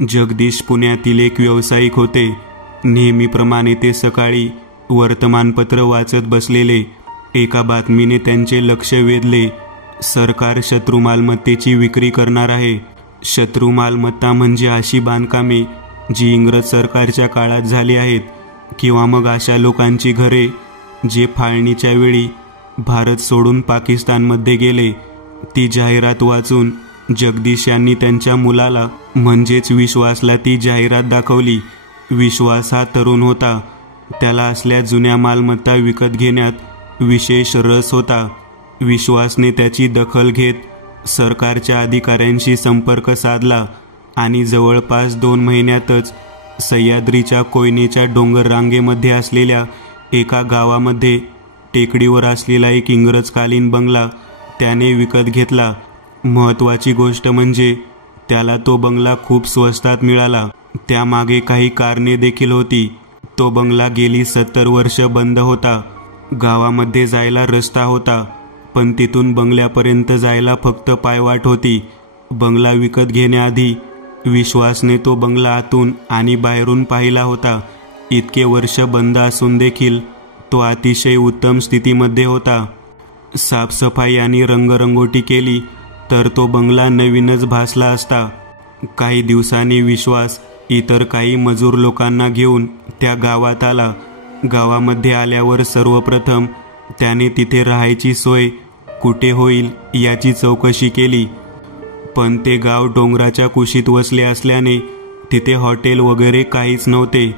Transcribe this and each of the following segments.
जगदीश पुण्यातील एक व्यावसायिक होते. नेहमीप्रमाणे ते सकाळी वर्तमानपत्र वाचत बसलेले. एका बातमीने त्यांचे लक्ष वेधले. सरकार शत्रू मालमत्तेची विक्री करणार आहे. शत्रू मालमत्ता म्हणजे अशी बांधकामे जी इंग्रज सरकारच्या काळात झाली आहेत, किंवा मग अशा लोकांची घरे जे फाळणीच्या वेळी भारत सोडून पाकिस्तानमध्ये गेले. ती जाहिरात वाचून जगदीश यांनी त्यांच्या मुलाला म्हणजेच विश्वासला ती जाहिरात दाखवली. विश्वास हा तरुण होता. त्याला असल्या जुन्या मालमत्ता विकत घेण्यात विशेष रस होता. विश्वासने त्याची दखल घेत सरकारच्या अधिकाऱ्यांशी संपर्क साधला आणि जवळपास 2 महिन्यातच सह्याद्रीच्या कोयनेच्या डोंगर रांगेमध्ये असलेल्या एका गावामध्ये टेकडीवर असलेला एक इंग्रजकालीन बंगला त्याने विकत घेतला. महत्त्वाची गोष्ट म्हणजे त्याला तो बंगला खूप स्वस्तात मिळाला. त्यामागे काही कारणे देखील होती. तो बंगला गेली 70 वर्ष बंद होता. गावामध्ये जायला रस्ता होता, पण तिथून बंगल्यापर्यंत जायला फक्त पायवाट होती. बंगला विकत घेण्याआधी विश्वासने तो बंगला आतून आणि बाहेरून पाहिला होता. इतके वर्ष बंद असून देखील तो अतिशय उत्तम स्थितीमध्ये होता. साफसफाई आणि रंगरंगोटी केली तर तो बंगला नवीनच भासला असता. काही दिवसांनी विश्वास इतर काही मजूर लोकांना घेऊन त्या गावात आला. गावामध्ये आल्यावर सर्वप्रथम त्याने तिथे राहायची सोय कुठे होईल याची चौकशी केली. पण ते गाव डोंगराच्या कुशीत वसले असल्याने तिथे हॉटेल वगैरे काहीच नव्हते.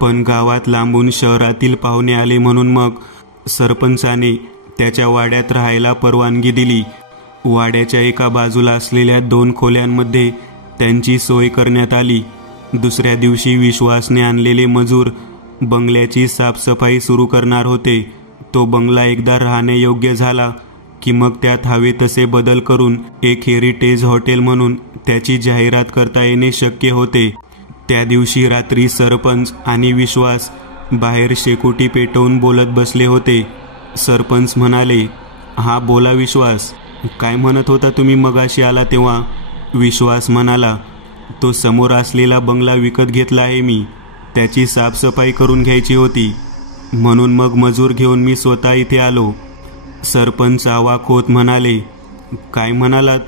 पण गावात लांबून शहरातील पाहुणे आले म्हणून मग सरपंचाने त्याच्या वाड्यात राहायला परवानगी दिली. वाड्याच्या एका बाजूला असलेल्या 2 खोल्यांमध्ये त्यांची सोय करण्यात आली. दुसऱ्या दिवशी विश्वासने आणलेले मजूर बंगल्याची साफसफाई सुरू करणार होते. तो बंगला एकदा राहण्यायोग्य झाला की मग त्यात हवे तसे बदल करून एक हेरिटेज हॉटेल म्हणून त्याची जाहिरात करता येणे शक्य होते. त्या दिवशी रात्री सरपंच आणि विश्वास बाहेर शेकोटी पेटवून बोलत बसले होते. सरपंच म्हणाले, "हा बोला विश्वास, काय म्हणत होता तुम्ही मगाशी आला तेव्हा?" विश्वास म्हणाला, "तो समोर असलेला बंगला विकत घेतला आहे मी. त्याची साफसफाई करून घ्यायची होती, म्हणून मग मजूर घेऊन मी स्वतः इथे आलो." सरपंच अवाक होत म्हणाले, "काय म्हणालात?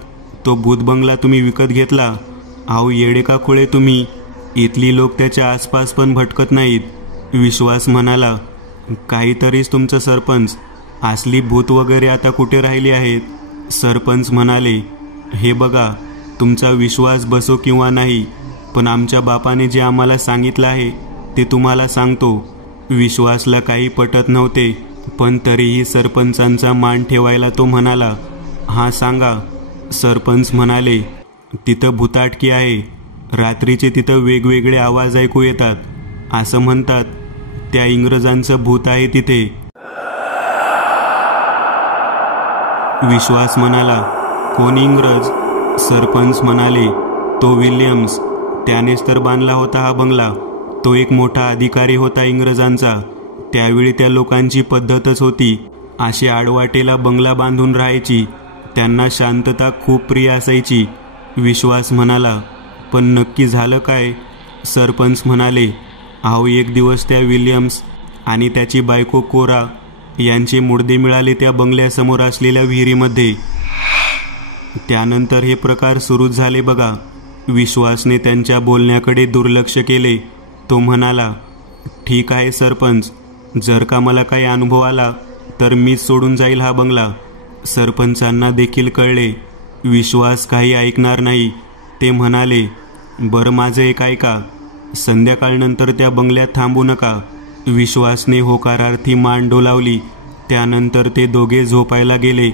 तो भूत बंगला तुम्ही विकत घेतला? अहो येडे का खुळे तुम्ही? इथली लोक त्याच्या आसपास पण भटकत नाहीत." विश्वास म्हणाला, "काहीतरीच तुमचं सरपंच. असली भूत वगैरे आता कुठे राहिली आहेत?" सरपंच म्हणाले, "हे बघा, तुमचा विश्वास बसो किंवा नाही, पण आमच्या बापाने जे आम्हाला सांगितलं आहे ते तुम्हाला सांगतो." विश्वासला काही पटत नव्हते, पण तरीही सरपंचांचा मान ठेवायला तो म्हणाला, "हां सांगा." सरपंच म्हणाले, "तिथं भुताटकी आहे. रात्रीचे तिथं वेगवेगळे आवाज ऐकू येतात. असं म्हणतात त्या इंग्रजांचं भूत आहे तिथे." विश्वास म्हणाला, "कोण इंग्रज?" सरपंच म्हणाले, "तो विल्यम्स. त्यानेच तर बांधला होता हा बंगला. तो एक मोठा अधिकारी होता इंग्रजांचा. त्यावेळी त्या लोकांची पद्धतच होती अशी आडवाटेला बंगला बांधून राहायची. त्यांना शांतता खूप प्रिय असायची." विश्वास म्हणाला, "पण नक्की झालं काय?" सरपंच म्हणाले, "अहो एक दिवस त्या विल्यम्स आणि त्याची बायको कोरा यांचे मुर्दे मिळाले त्या बंगल्यासमोर असलेल्या विहिरीमध्ये. त्यानंतर हे प्रकार सुरूच झाले बघा." विश्वासने त्यांच्या बोलण्याकडे दुर्लक्ष केले. तो म्हणाला, "ठीक आहे सरपंच, जर का मला काही अनुभव आला तर मीच सोडून जाईल हा बंगला." सरपंचांना देखील कळले विश्वास काही ऐकणार नाही. ते म्हणाले, "बरं माझं एक ऐका, संध्याकाळनंतर त्या बंगल्यात थांबू नका." विश्वासने होकारार्थी मान डोलावली. त्यानंतर ते दोघे झोपायला गेले.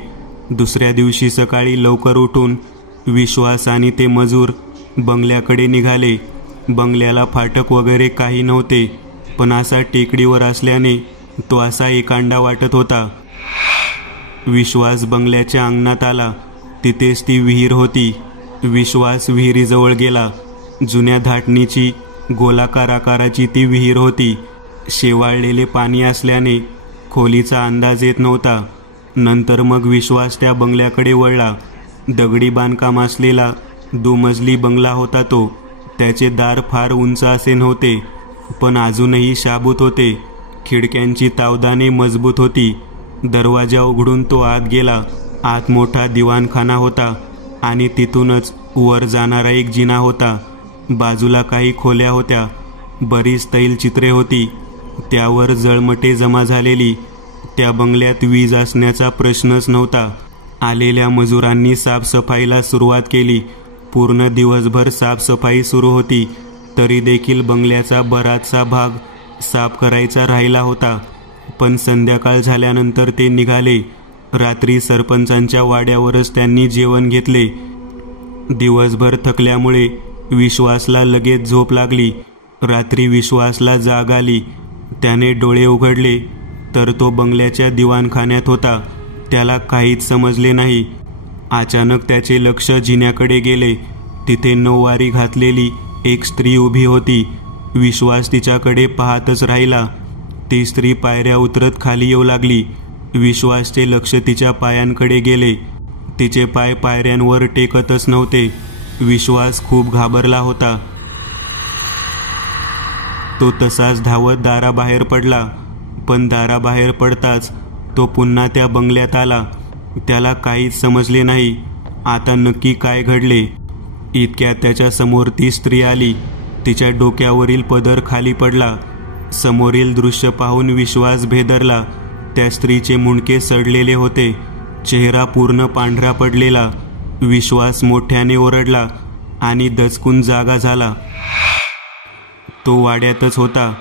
दुसऱ्या दिवशी सकाळी लवकर उठून विश्वास आणि ते मजूर बंगल्याकडे निघाले. बंगल्याला फाटक वगैरे काही नव्हते, पण असा टेकडीवर असल्याने तो असा एकांडा वाटत होता. विश्वास बंगल्याच्या अंगणात आला. तिथेच ती विहीर होती. विश्वास विहिरीजवळ गेला. जुन्या धाटणीची गोलाकार आकाराची ती विहीर होती. शेवाळलेले पाणी असल्याने खोलीचा अंदाज येत नव्हता. नंतर मग विश्वास त्या बंगल्याकडे वळला. दगडी बांधकाम असलेला दुमजली बंगला होता तो. त्याचे दार फार उंच असे नव्हते, पण अजूनही शाबूत होते. खिडक्यांची तावदाने मजबूत होती. दरवाजा उघडून तो आत गेला. आत मोठा दिवाणखाना होता आणि तिथूनच वर जाणारा एक जिना होता. बाजूला काही खोल्या होत्या. बरीच तैलचित्रे होती. त्यावर जळमटे जमा झालेली. त्या बंगल्यात वीज असण्याचा प्रश्नच नव्हता. आलेल्या मजुरांनी साफसफाईला सुरुवात केली. पूर्ण दिवसभर साफसफाई सुरू होती, तरी देखील बंगल्याचा बराचसा भाग साफ करायचा राहिला होता. पण संध्याकाळ झाल्यानंतर ते निघाले. रात्री सरपंचांच्या वाड्यावरच त्यांनी जेवण घेतले. दिवसभर थकल्यामुळे विश्वासला लगेच झोप लागली. रात्री विश्वासला जाग आली. त्याने डोळे उघडले तर तो बंगल्याच्या दिवाणखान्यात होता. त्याला काहीच समजले नाही. अचानक त्याचे लक्ष जिन्याकडे गेले. तिथे नऊवारी घातलेली एक स्त्री उभी होती. विश्वास तिच्याकडे पाहतच राहिला. ती स्त्री पायऱ्या उतरत खाली येऊ लागली. विश्वासचे लक्ष तिच्या पायांकडे गेले. तिचे पाय पायऱ्यांवर टेकतच नव्हते. विश्वास खूप घाबरला होता. तो तसाच धावत दाराबाहेर पडला. पण दाराबाहेर पडताच तो पुन्हा त्या बंगल्यात आला. त्याला काहीच समजले नाही. आता नक्की काय घडले. इतक्यात त्याच्या समोर ती स्त्री आली. तिच्या डोक्यावरील पदर खाली पडला. समोरील दृश्य पाहून विश्वास भेदरला. त्या स्त्रीचे मुंडके सडलेले होते. चेहरा पूर्ण पांढरा पडलेला. विश्वास मोठ्याने ओरडला आणि दचकून जागा झाला. तो वाड्यातच होता,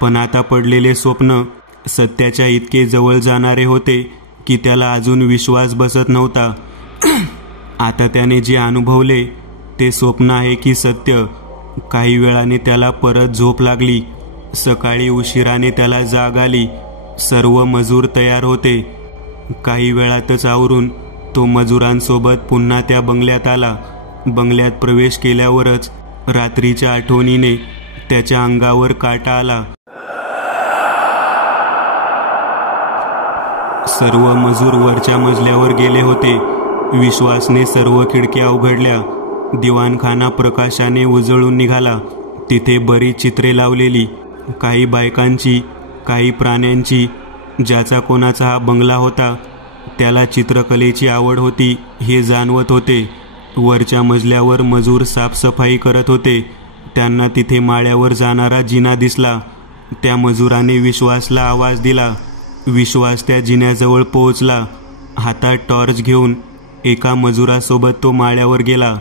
पण आता पडलेले स्वप्न सत्याच्या इतके जवळ जाणारे होते की त्याला अजून विश्वास बसत नव्हता. आता त्याने जे अनुभवले ते स्वप्न आहे की सत्य. काही वेळाने त्याला परत झोप लागली. सकाळी उशिराने त्याला जाग आली. सर्व मजूर तयार होते. काही वेळातच आवरून तो मजुरांसोबत पुन्हा त्या बंगल्यात आला. बंगल्यात प्रवेश केल्यावरच रात्रीच्या आठवणीने त्याच्या अंगावर काटा आला. सर्व मजूर वरच्या मजल्यावर गेले होते. विश्वासने सर्व खिडक्या उघडल्या. दिवाणखाना प्रकाशाने उजळून निघाला. तिथे बरीच चित्रे लावलेली, काही बायकांची, काही प्राण्यांची. ज्याचा कोणाचा हा बंगला होता त्याला चित्रकलेची आवड होती हे जाणवत होते. वरच्या मजल्यावर मजूर साफसफाई करत होते. त्यांना तिथे माळ्यावर जाणारा जिना दिसला. त्या मजुराने विश्वासला आवाज दिला. विश्वास त्या जिन्याजवळ पोहोचला. हातात टॉर्च घेऊन एका मजुरासोबत तो माळ्यावर गेला.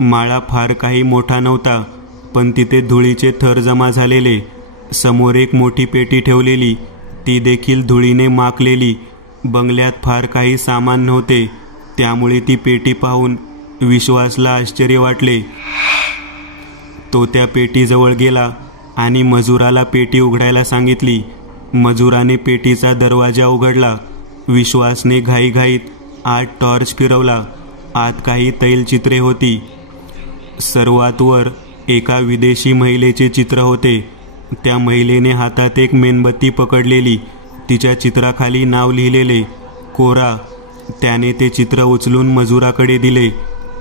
माळा फार काही मोठा नव्हता, पण तिथे धुळीचे थर जमा झालेले. समोर एक मोठी पेटी ठेवलेली, ती देखील धुळीने माखलेली. बंगल्यात फार काही सामान नव्हते, त्यामुळे ती पेटी पाहून विश्वासला आश्चर्य वाटले. तो त्या पेटीजवळ गेला आणि मजुराला पेटी उघडायला सांगितली. मजुराने पेटीचा दरवाजा उघडला. विश्वासने घाईघाईत आत टॉर्च फिरवला. आत काही तैलचित्रे होती. सर्वात वर एका विदेशी महिलेचे चित्र होते. त्या महिलेने हातात एक मेणबत्ती पकडलेली. तिच्या चित्राखाली नाव लिहिलेले, कोरा. त्याने ते चित्र उचलून मजुराकडे दिले.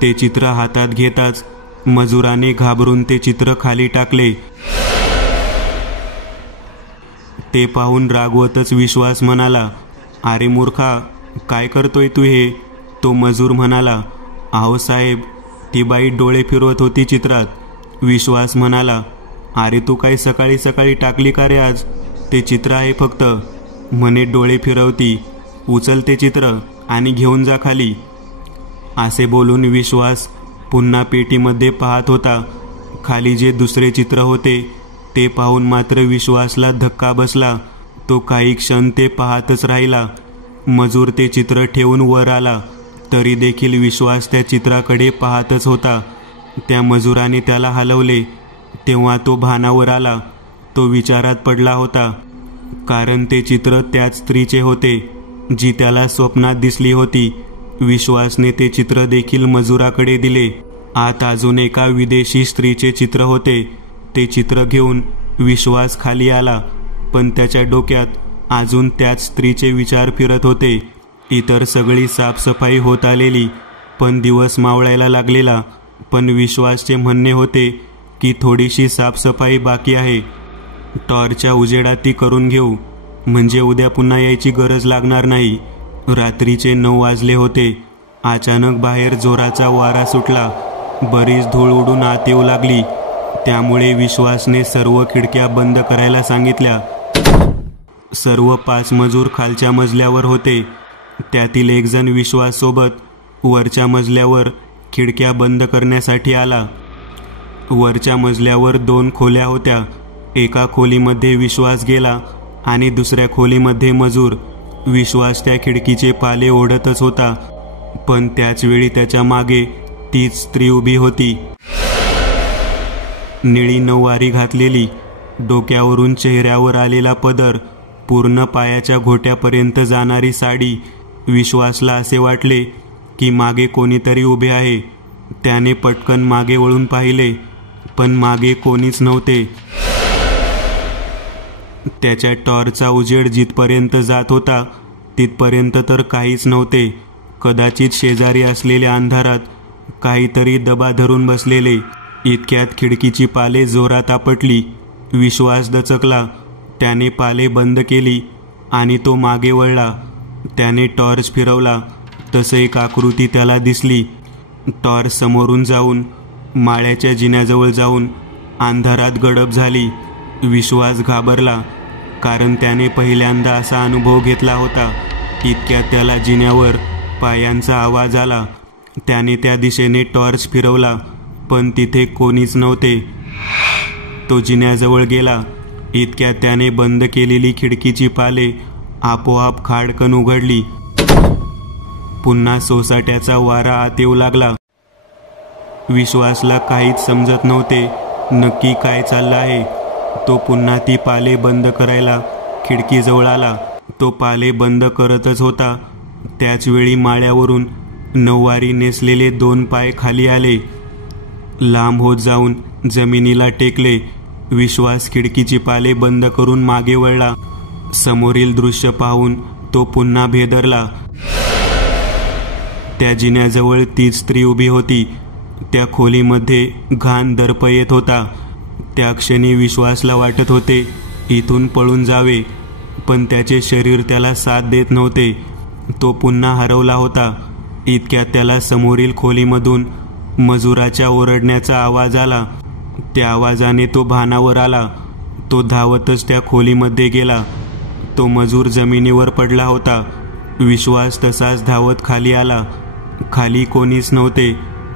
ते चित्र हातात घेताच मजुराने घाबरून ते चित्र खाली टाकले. ते पाहून रागवतच विश्वास म्हणाला, अरे मूर्खा, काय करतोय तू हे? तो मजूर म्हणाला, अहो साहेब, ती बाई डोळे फिरवत होती चित्रात. विश्वास म्हणाला, अरे तू काय सकाळी सकाळी टाकली का रे आज? ते चित्र आहे फक्त. म्हणे डोळे फिरवती. उचल ते चित्र आणि घेऊन जा खाली. असे बोलून विश्वास पुन्हा पेटीमध्ये पाहत होता. खाली जे दुसरे चित्र होते ते पाहून मात्र विश्वासला धक्का बसला. तो काही क्षण ते पाहतच राहिला. मजूर ते चित्र ठेवून वर आला, तरी देखील विश्वास त्या चित्राकडे पाहतच होता. त्या मजुराने त्याला हलवले. तेव्हा तो भानावर आला. तो विचारात पडला होता, कारण ते चित्र त्याच स्त्रीचे होते जी त्याला स्वप्नात दिसली होती. विश्वासने ते चित्र देखील मजुराकडे दिले. आत अजून एका विदेशी स्त्रीचे चित्र होते. ते चित्र घेऊन विश्वास खाली आला, पण त्याच्या डोक्यात अजून त्याच स्त्रीचे विचार फिरत होते. इतर सगळी साफसफाई होत आलेली, पण दिवस मावळायला लागलेला. पण विश्वासचे म्हणणे होते की थोडीशी साफसफाई बाकी आहे. टॉर्चच्या उजेडात ती करून घेऊ, म्हणजे उद्या पुन्हा यायची गरज लागणार नाही. रात्रीचे 9 वाजले होते. अचानक बाहेर जोराचा वारा सुटला. बरीच धूळ उडून आत येऊ लागली. त्यामुळे विश्वासने सर्व खिडक्या बंद करायला सांगितल्या. सर्व 5 मजूर खालच्या मजल्यावर होते. त्यातील एक जण विश्वाससोबत वरच्या मजल्यावर खिडक्या बंद करण्यासाठी आला. वरच्या मजल्यावर 2 खोल्या होत्या. एका खोलीमध्ये विश्वास गेला आणि दुसऱ्या खोलीमध्ये मजूर. विश्वास त्या खिडकीचे पाले ओढतच होता, पण त्याचवेळी त्याच्या मागे तीच स्त्री उभी होती. निळी नऊवारी घातलेली, डोक्यावरून चेहऱ्यावर आलेला पदर, पूर्ण पायाच्या घोट्यापर्यंत जाणारी साडी. विश्वासला असे वाटले की मागे कोणीतरी उभे आहे. त्याने पटकन मागे वळून पाहिले, पण मागे कोणीच नव्हते. त्याच्या टॉर्चचा उजेड जिथपर्यंत जात होता तिथपर्यंत तर काहीच नव्हते. कदाचित शेजारी असलेल्या अंधारात काहीतरी दबा धरून बसलेले. इतक्यात खिडकीची पाले जोरात आपटली. विश्वास दचकला. त्याने पाले बंद केली आणि तो मागे वळला. त्याने टॉर्च फिरवला तसं एक आकृती त्याला दिसली. टॉर्च समोरून जाऊन माळ्याच्या जिन्याजवळ जाऊन अंधारात गडप झाली. विश्वास घाबरला, कारण त्याने पहिल्यांदा असा अनुभव घेतला होता. इतक्यात त्याला जिन्यावर पायांचा आवाज आला. त्याने त्या दिशेने टॉर्च फिरवला, पण तिथे कोणीच नव्हते. तो जिन्याजवळ गेला. इतक्यात त्याने बंद केलेली खिडकीची पाले आपोआप खाडकन उघडली. पुन्हा सोसाट्याचा वारा आत येऊ लागला. विश्वासला काहीच समजत नव्हते नक्की काय चाललं आहे. तो पुन्हा ती पाले बंद करायला खिडकीजवळ आला. तो पाले बंद करतच होता. त्याचवेळी माळ्यावरून नऊवारी नेसलेले 2 पाय खाली आले. लांब होत जाऊन जमिनीला टेकले. विश्वास खिडकीची पाले बंद करून मागे वळला. समोरील दृश्य पाहून तो पुन्हा भेदरला. त्या जिन्याजवळ तीच स्त्री उभी होती. त्या खोलीमध्ये घाण दर्प येत होता. त्या क्षणी विश्वासला वाटत होते इथून पळून जावे, पण त्याचे शरीर त्याला साथ देत नव्हते. तो पुन्हा हरवला होता. इतक्यात त्याला समोरील खोलीमधून मजुराच्या ओरडण्याचा आवाज आला. त्या आवाजाने तो भानावर आला. तो धावतच त्या खोलीमध्ये गेला. तो मजूर जमिनीवर पडला होता. विश्वास तसाच धावत खाली आला. खाली कोणीच नव्हते.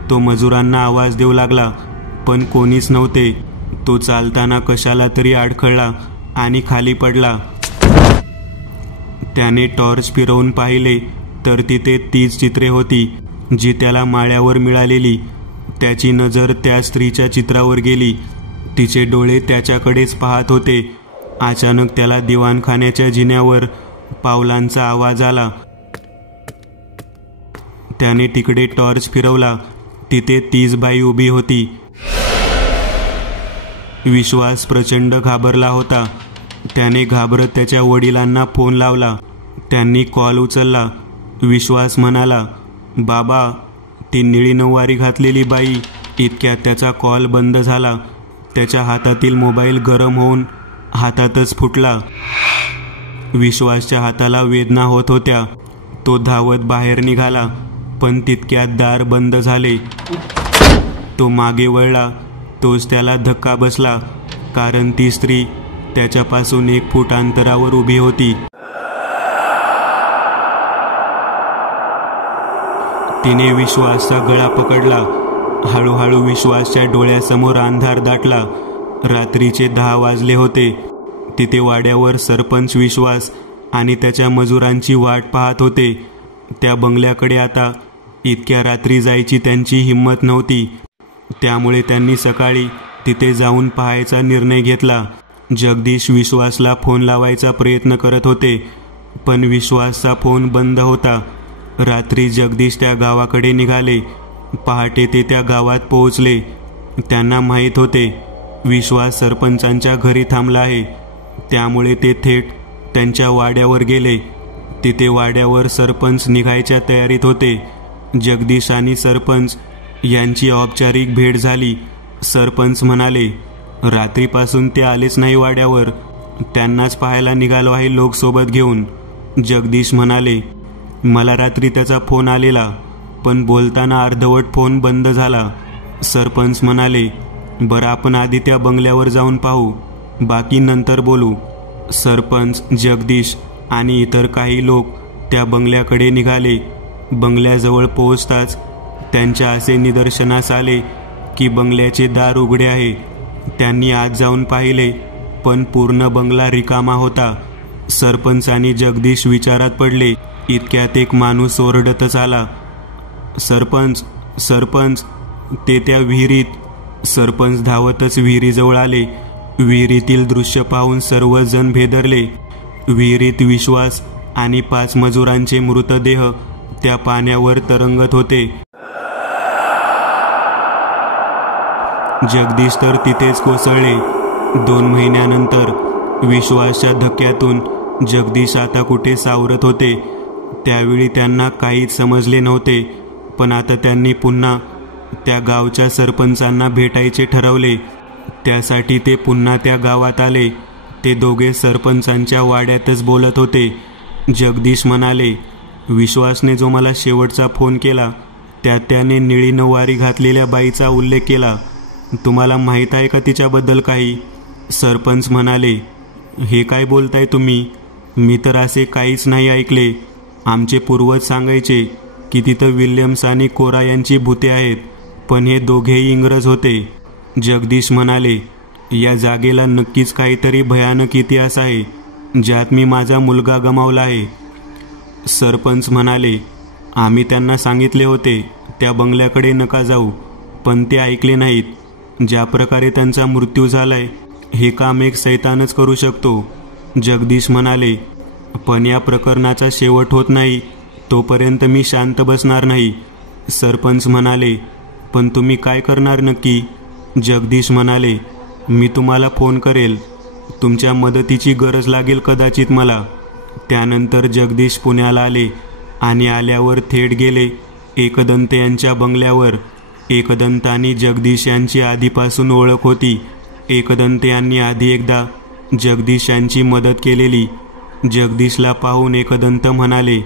तो मजुरांना आवाज देऊ लागला, पण कोणीच नव्हते. तो चालताना कशाला तरी अडखळला आणि खाली पडला. त्याने टॉर्च फिरवून पाहिले तर तिथे तीच चित्रे होती जी त्याला माळ्यावर मिळालेली. त्याची नजर त्या स्त्रीच्या चित्रावर गेली. तिचे डोळे त्याच्याकडेच पाहत होते. अचानक त्याला दिवाणखान्याच्या जिन्यावर पावलांचा आवाज आला. त्याने तिकडे टॉर्च फिरवला. तिथे तीच बाई उभी होती. विश्वास प्रचंड घाबरला होता. त्याने घाबरत त्याच्या वडिलांना फोन लावला. त्यांनी कॉल उचलला. विश्वास म्हणाला, बाबा, ती निळी नऊवारी घातलेली बाई. इतक्यात त्याचा कॉल बंद झाला. त्याच्या हातातील मोबाईल गरम होऊन हातातच फुटला. विश्वासच्या हाताला वेदना होत होत्या. तो धावत बाहेर निघाला, पण तितक्यात दार बंद झाले. तो मागे वळला. तोच त्याला धक्का बसला, कारण ती स्त्री त्याच्यापासून 1 फूट अंतरावर उभी होती. तिने विश्वासचा गळा पकडला. हळूहळू विश्वासच्या डोळ्यासमोर अंधार दाटला. रात्रीचे 10 वाजले होते. तिथे वाड्यावर सरपंच विश्वास आणि त्याच्या मजुरांची वाट पाहत होते. त्या बंगल्याकडे आता इतक्या रात्री जायची त्यांची हिंमत नव्हती. त्यामुळे त्यांनी सकाळी तिथे जाऊन पाहायचा निर्णय घेतला. जगदीश विश्वासला फोन लावायचा प्रयत्न करत होते, पण विश्वासचा फोन बंद होता. रात्री जगदीश त्या गावाकडे निघाले. पहाटे ते त्या गावात पोहोचले. त्यांना माहीत होते विश्वास सरपंचांच्या घरी थांबला आहे. त्यामुळे ते थेट त्यांच्या वाड्यावर गेले. तिथे वाड्यावर सरपंच निघायच्या तयारीत होते. जगदीश आणि सरपंच यांची औपचारिक भेट झाली. सरपंच म्हणाले, रात्रीपासून ते आलेच नाही वाड्यावर, त्यांनाच पाहायला निघालो आहे लोक सोबत घेऊन. जगदीश म्हणाले, मला रात्री त्याचा फोन आलेला, पण बोलताना अर्धवट फोन बंद झाला. सरपंच म्हणाले, बरं आपण आधी त्या बंगल्यावर जाऊन पाहू, बाकी नंतर बोलू. सरपंच, जगदीश आणि इतर काही लोक त्या बंगल्याकडे निघाले. बंगल्याजवळ पोहोचताच त्यांच्या असे निदर्शनास आले की बंगल्याचे दार उघडे आहे. त्यांनी आत जाऊन पाहिले, पण पूर्ण बंगला रिकामा होता. सरपंच आणि जगदीश विचारात पडले. इतक्यात एक माणूस ओरडतच आला, सरपंच, सरपंच, ते त्या विहिरीत. सरपंच धावतच विहिरीजवळ आले. विहिरीतील दृश्य पाहून सर्वजण भेदरले. विहिरीत विश्वास आणि 5 मजुरांचे मृतदेह त्या पाण्यावर तरंगत होते. जगदीश तर तिथेच कोसळले. 2 महिन्यानंतर विश्वासच्या धक्क्यातून जगदीश आता कुठे सावरत होते. त्यावेळी त्यांना काहीच समजले नव्हते, पण आता त्यांनी पुन्हा त्या गावच्या सरपंचांना भेटायचे ठरवले. त्यासाठी ते पुन्हा त्या गावात आले. ते दोघे सरपंचांच्या वाड्यातच बोलत होते. जगदीश म्हणाले, विश्वासने जो मला शेवटचा फोन केला त्यात त्याने निळी नऊवारी घातलेल्या बाईचा उल्लेख केला. तुम्हाला माहीत आहे का तिच्याबद्दल काही? सरपंच म्हणाले, हे काय बोलताय तुम्ही? मी तर असे काहीच नाही ऐकले. आमचे पूर्वज सांगायचे की तिथं विल्यम्स आणि कोरा यांची भूते आहेत, पण हे दोघेही इंग्रज होते. जगदीश म्हणाले, या जागेला नक्कीच काहीतरी भयानक इतिहास आहे, ज्यात मी माझा मुलगा गमावला आहे. सरपंच म्हणाले, आम्ही त्यांना सांगितले होते त्या बंगल्याकडे नका जाऊ, पण ते ऐकले नाहीत. ज्या प्रकारे त्यांचा मृत्यू झालाय हे काम एक सैतानच करू शकतो. जगदीश म्हणाले, पण या प्रकरणाचा शेवट होत नाही तोपर्यंत मी शांत बसणार नाही. सरपंच म्हणाले, पण तुम्ही काय करणार नक्की? जगदीश म्हणाले, मी तुम्हाला फोन करेल. तुमच्या मदतीची गरज लागेल कदाचित मला. त्यानंतर जगदीश पुण्याला आले आणि आल्यावर थेट गेले एकदंत यांच्या बंगल्यावर. एकदंत आणि जगदीश यांची आधीपासून ओळख होती. एकदंत यांनी आधी एकदा जगदीश यांची मदत केलेली. जगदीशला पाहून एकदंत म्हणाले,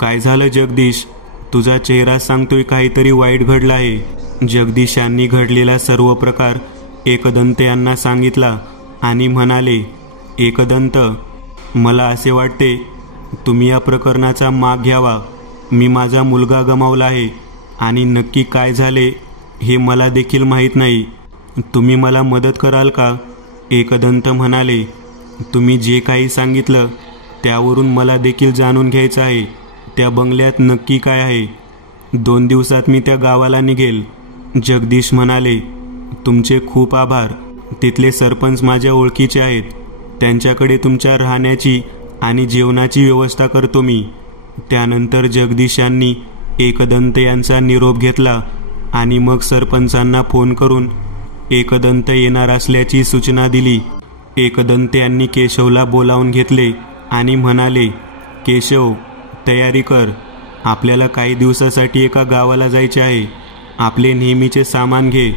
काय झालं जगदीश? तुझा चेहरा सांगतोय काहीतरी वाईट घडलं आहे. जगदीश यांनी घडलेला सर्व प्रकार एकदंत यांना सांगितला आणि म्हणाले, एकदंत, मला असे वाटते तुम्ही या प्रकरणाचा माग घ्यावा. मी माझा मुलगा गमावला आहे आणि नक्की काय झाले हे मला देखील माहीत नाही. तुम्ही मला मदत कराल का? एकदंत म्हणाले, तुम्ही जे काही सांगितलं त्यावरून मला देखील जाणून घ्यायचं आहे त्या बंगल्यात नक्की काय आहे. 2 दिवसात मी त्या गावाला निघेल. जगदीश म्हणाले, तुमचे खूप आभार. तिथले सरपंच माझ्या ओळखीचे आहेत. त्यांच्याकडे तुमच्या राहण्याची आणि जेवणाची व्यवस्था करतो मी. त्यानंतर जगदीश यांनी एकदंत यांचा निरोप घेतला आणि मग सरपंचांना फोन करून एकदंत येणार असल्याची सूचना दिली. एकदंत यांनी केशवला बोलावून घेतले आणि म्हणाले, केशव, तयारी कर. आपल्याला काही दिवसासाठी एका गावाला जायचे आहे. आपले नेहमीचे सामान घे.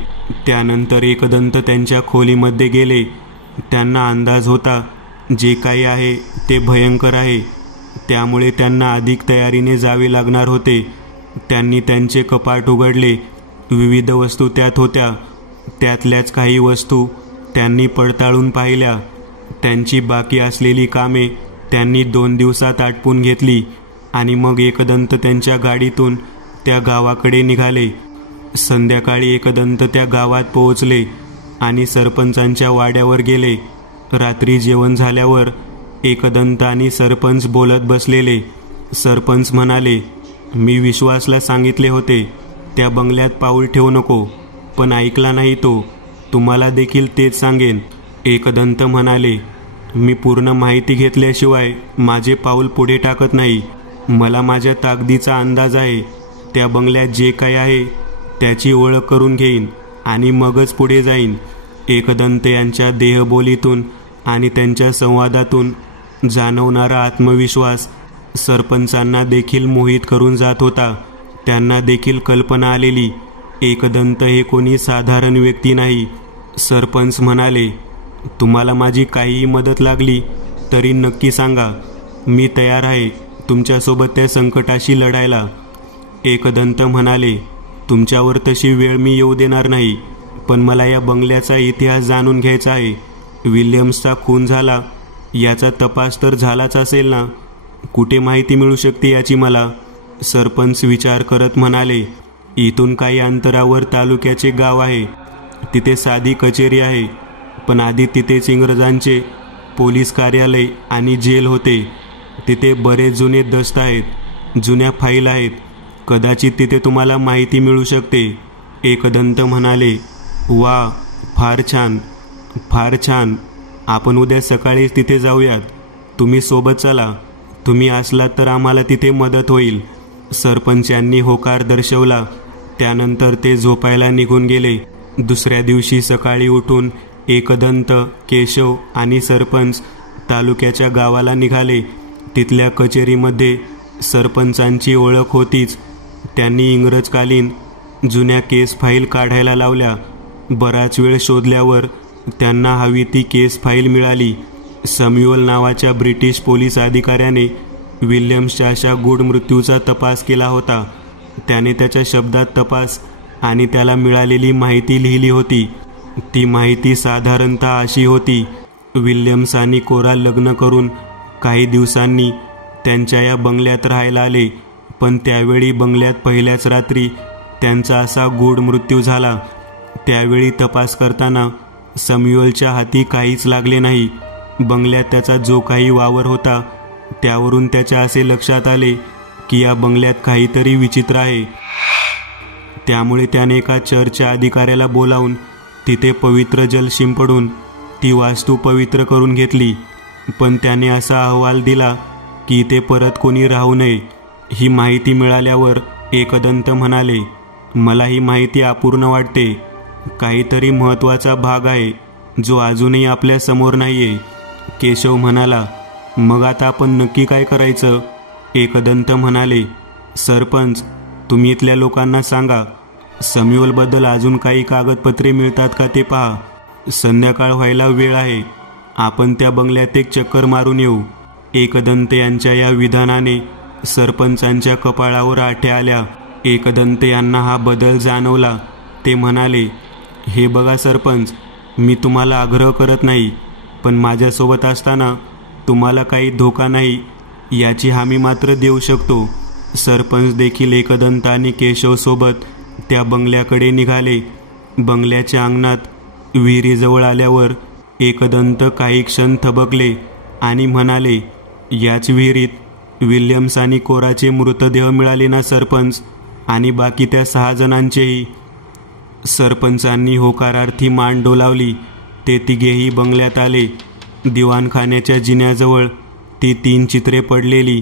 त्यानंतर एकदंत त्यांच्या खोलीमध्ये गेले. त्यांना अंदाज होता जे काही आहे ते भयंकर आहे, त्यामुळे त्यांना अधिक तयारीने जावे लागणार होते. त्यांनी त्यांचे कपाट उघडले. विविध वस्तू त्यात होत्या. त्यातल्याच काही वस्तू त्यांनी पडताळून पाहिल्या. त्यांची बाकी असलेली कामे त्यांनी 2 दिवसात आटपून घेतली आणि मग एकदंत त्यांच्या गाडीतून त्या गावाकडे निघाले. संध्याकाळी एकदंत त्या गावात पोहोचले आणि सरपंचांच्या वाड्यावर गेले. रात्री जेवण झाल्यावर एकदंत आणि सरपंच बोलत बसलेले. सरपंच म्हणाले, मी विश्वासला सांगितले होते त्या बंगल्यात पाऊल ठेवू नको, पण ऐकला नाही तो. तुम्हाला देखील तेच सांगेन. एकदंत म्हणाले, मी पूर्ण माहिती घेतल्याशिवाय माझे पाऊल पुढे टाकत नाही. मला माझ्या ताकदीचा अंदाज आहे. त्या बंगल्यात जे काही आहे त्याची ओळख करून घेईन आणि मगच पुढे जाईन. एकदंत यांच्या देहबोलीतून आणि त्यांच्या संवादातून जाणवणारा आत्मविश्वास सरपंचांना देखील मोहित करून जात होता. त्यांना देखील कल्पना आलेली एकदंत हे कोणी साधारण व्यक्ती नाही. सरपंच म्हणाले, तुम्हाला माझी काहीही मदत लागली तरी नक्की सांगा. मी तयार आहे तुमच्यासोबत त्या संकटाशी लढायला. एकदंत म्हणाले, तुमच्यावर तशी वेळ मी येऊ देणार नाही, पण मला या बंगल्याचा इतिहास जाणून घ्यायचा आहे. विल्यम्सचा खून झाला याचा तपास तर झालाच असेल ना? कुठे माहिती मिळू शकते याची मला? सरपंच विचार करत म्हणाले, इथून काही अंतरावर तालुक्याचे गाव आहे. तिथे साधी कचेरी आहे, पण आधी तिथेच इंग्रजांचे पोलीस कार्यालय आणि जेल होते. तिथे बरेच जुने दस्त आहेत, जुन्या फाईल आहेत. कदाचित तिथे तुम्हाला माहिती मिळू शकते. एकदंत म्हणाले, वा, फार छान, फार छान. आपण उद्या सकाळीच तिथे जाऊयात. तुम्ही सोबत चला. तुम्ही असलात तर आम्हाला तिथे मदत होईल. सरपंचांनी होकार दर्शवला. त्यानंतर ते झोपायला निघून गेले. दुसऱ्या दिवशी सकाळी उठून एकदंत, केशव आणि सरपंच तालुक्याच्या गावाला निघाले. तिथल्या कचेरीमध्ये सरपंचांची ओळख होतीच. त्यांनी इंग्रजकालीन जुन्या केस फाईल काढायला लावल्या. बराच वेळ शोधल्यावर त्यांना हवी ती केस फाईल मिळाली. सॅम्युअल नावाच्या ब्रिटिश पोलीस अधिकाऱ्याने विल्यम्सच्या अशा गूढ मृत्यूचा तपास केला होता. त्याने त्याच्या शब्दात तपास आणि त्याला मिळालेली माहिती लिहिली होती. ती माहिती साधारणतः अशी होती, विल्यम्स आणि कोरा लग्न करून काही दिवसांनी त्यांच्या या बंगल्यात राहायला आले, पण त्यावेळी बंगल्यात पहिल्याच रात्री त्यांचा असा गूढ मृत्यू झाला. त्यावेळी तपास करताना सॅम्युअलच्या हाती काहीच लागले नाही. बंगल्यात त्याचा जो काही वावर होता त्यावरून त्याच्या असे लक्षात आले की या बंगल्यात काहीतरी विचित्र आहे. त्यामुळे त्याने एका चर्चच्या अधिकाऱ्याला बोलावून तिथे पवित्र जल शिंपडून ती वास्तू पवित्र करून घेतली. पण त्याने असा अहवाल दिला की इथे परत कोणी राहू नये. ही माहिती मिळाल्यावर एकदंत म्हणाले, मला ही माहिती अपूर्ण वाटते. काहीतरी महत्त्वाचा भाग आहे जो अजूनही आपल्या समोर नाहीये. केशव म्हणाला, मग आता आपण नक्की काय करायचं? एकदंत म्हणाले, सरपंच, तुम्ही इथल्या लोकांना सांगा. सॅम्युअलबद्दल अजून काही कागदपत्रे मिळतात का ते पहा. संध्याकाळ व्हायला वेळ आहे. आपण त्या बंगल्यात एक चक्कर मारून येऊ. एकदंत यांच्या या विधानाने सरपंचांच्या कपाळावर आठ्या आल्या. एकदंत यांना हा बदल जाणवला. ते म्हणाले, हे बघा सरपंच, मी तुम्हाला आग्रह करत नाही, पण माझ्यासोबत असताना तुम्हाला काही धोका नाही याची हमी मात्र देऊ शकतो. सरपंच देखील एकदंत आणि केशवसोबत त्या बंगल्याकडे निघाले. बंगल्याच्या अंगणात विहिरीजवळ आल्यावर एकदंत काही क्षण थबकले आणि म्हणाले, याच विहिरीत विल्यम्स आणि कोराचे मृतदेह मिळाले ना सरपंच? आणि बाकी त्या 6 जणांचेही? सरपंचांनी होकारार्थी मान डोलावली. ते तिघेही बंगल्यात आले. दिवाणखान्याच्या जिन्याजवळ ती 3 चित्रे पडलेली.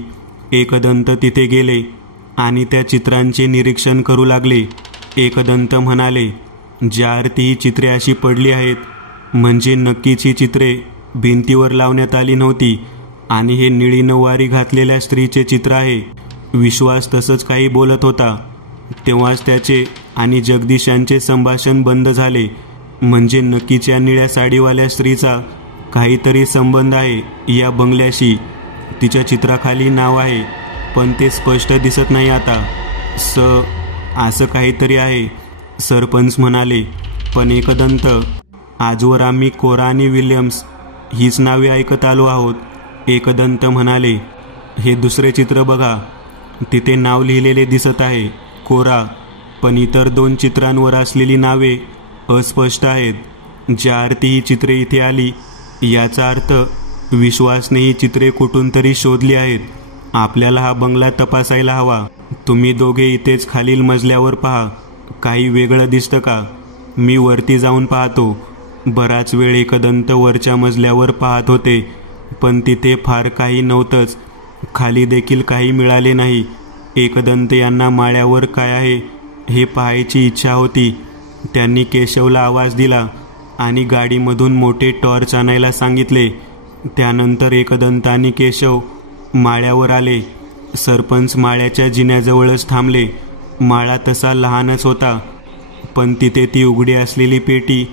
एकदंत तिथे गेले आणि त्या चित्रांचे निरीक्षण करू लागले. एकदंत म्हणाले, ज्या अर्थी ही चित्रे अशी पडली आहेत म्हणजे नक्कीच ही चित्रे भिंतीवर लावण्यात आली नव्हती आणि हे निळी नऊवारी घातलेल्या स्त्रीचे चित्र आहे. विश्वास तसंच काही बोलत होता. तेव्हाच त्याचे आणि जगदीश यांचे संभाषण बंद झाले. म्हणजे नक्कीच या निळ्या साडीवाल्या स्त्रीचा काहीतरी संबंध आहे या बंगल्याशी. तिच्या चित्राखाली नाव आहे, पण ते स्पष्ट दिसत नाही आता. असं काहीतरी आहे, सरपंच म्हणाले. पण एकदंत, आजवर आम्ही कोरा आणि विल्यम्स हीच नावे ऐकत आलो आहोत. एकदंत म्हणाले, हे दुसरे चित्र बघा. तिथे नाव लिहिलेले दिसत आहे, कोरा, पण इतर 2 चित्रांवर असलेली नावे अस्पष्ट आहेत. ज्या अर्थी ही चित्रे इथे आली याचा अर्थ विश्वासने ही चित्रे कुठून तरी शोधली आहेत. आपल्याला हा बंगला तपासायला हवा. तुम्ही दोघे इथेच खालील मजल्यावर पहा. काही वेगळं दिसतं का? मी वरती जाऊन पाहतो. बराच वेळ एकदंत वरच्या मजल्यावर पाहत होते, पण तिथे फार काही नव्हतंच. खाली देखील काही मिळाले नाही. एकदंत यांना माळ्यावर काय आहे हे पाहायची इच्छा होती. त्यांनी केशवला आवाज दिला आणि गाडीमधून मोठे टॉर्च आणायला सांगितले. त्यानंतर एकदंत आणि केशव माळ्यावर आले. सरपंच माळ्याच्या जिन्याजवळच थांबले. माळा तसा लहानच होता. पण तिथे ती उघडी असलेली पेटी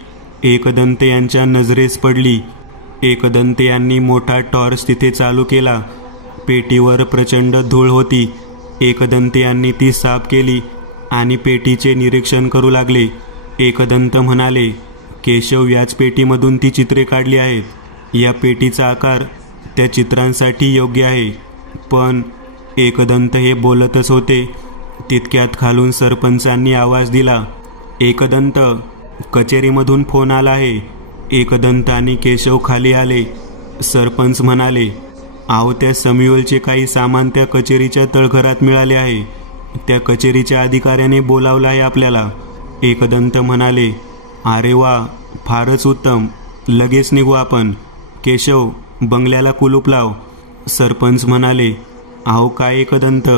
एकदंत यांच्या नजरेस पडली. एकदंत यांनी मोठा टॉर्च तिथे चालू केला. पेटीवर प्रचंड धूळ होती. एकदंत यांनी ती साफ केली आणि पेटीचे निरीक्षण करू लागले. एकदंत म्हणाले, केशव, याच पेटीमधून ती चित्रे काढली आहेत. या पेटीचा आकार त्या चित्रांसाठी योग्य आहे. पण एकदंत हे बोलतच होते, तितक्यात खालून सरपंचांनी आवाज दिला, एकदंत, कचेरीमधून फोन आला आहे. एकदंत आणि केशव खाली आले. सरपंच म्हणाले, अहो, त्या सॅम्युअलचे काही सामान त्या कचेरीच्या तळघरात मिळाले आहे. त्या कचेरीच्या अधिकाऱ्याने बोलावलं आहे आपल्याला. एकदंत म्हणाले, अरे वा, फारच उत्तम, लगेच निघू आपण. केशव, बंगल्याला कुलूप लाव. सरपंच म्हणाले, अहो काय एकदंत,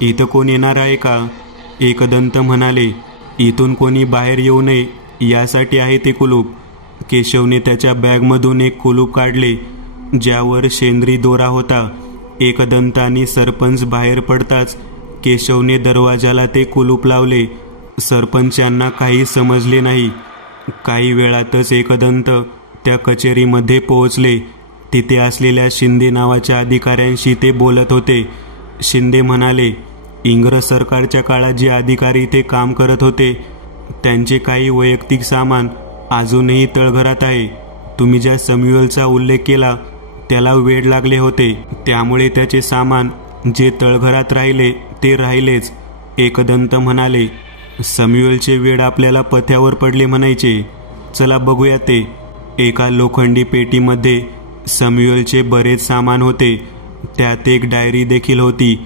इथं कोण येणार आहे का? एकदंत म्हणाले, इथून कोणी बाहेर येऊ नये यासाठी आहे ते कुलूप. केशवने त्याच्या बॅगमधून एक कुलूप काढले, ज्यावर शेंद्री दोरा होता. एकदंत आणि सरपंच बाहेर पडताच केशवने दरवाजाला ते कुलूप लावले. सरपंचांना काही समजले नाही. काही वेळातच एकदंत त्या कचेरीमध्ये पोहोचले. तिथे असलेल्या शिंदे नावाच्या अधिकाऱ्यांशी ते बोलत होते. शिंदे म्हणाले, इंग्रज सरकारच्या काळात जे अधिकारी इथे काम करत होते त्यांचे काही वैयक्तिक सामान अजूनही तळघरात आहे. तुम्ही ज्या सॅम्युअलचा उल्लेख केला त्याला वेड लागले होते, त्यामुळे त्याचे सामान जे तळघरात राहिले ते राहिलेच. एकदंत म्हणाले, सॅम्युअलचे वेड आपल्याला पथ्यावर पडले म्हणायचे. चला बघूया ते. एका लोखंडी पेटीमध्ये सॅम्युअलचे बरेच सामान होते. त्यात एक डायरी देखील होती.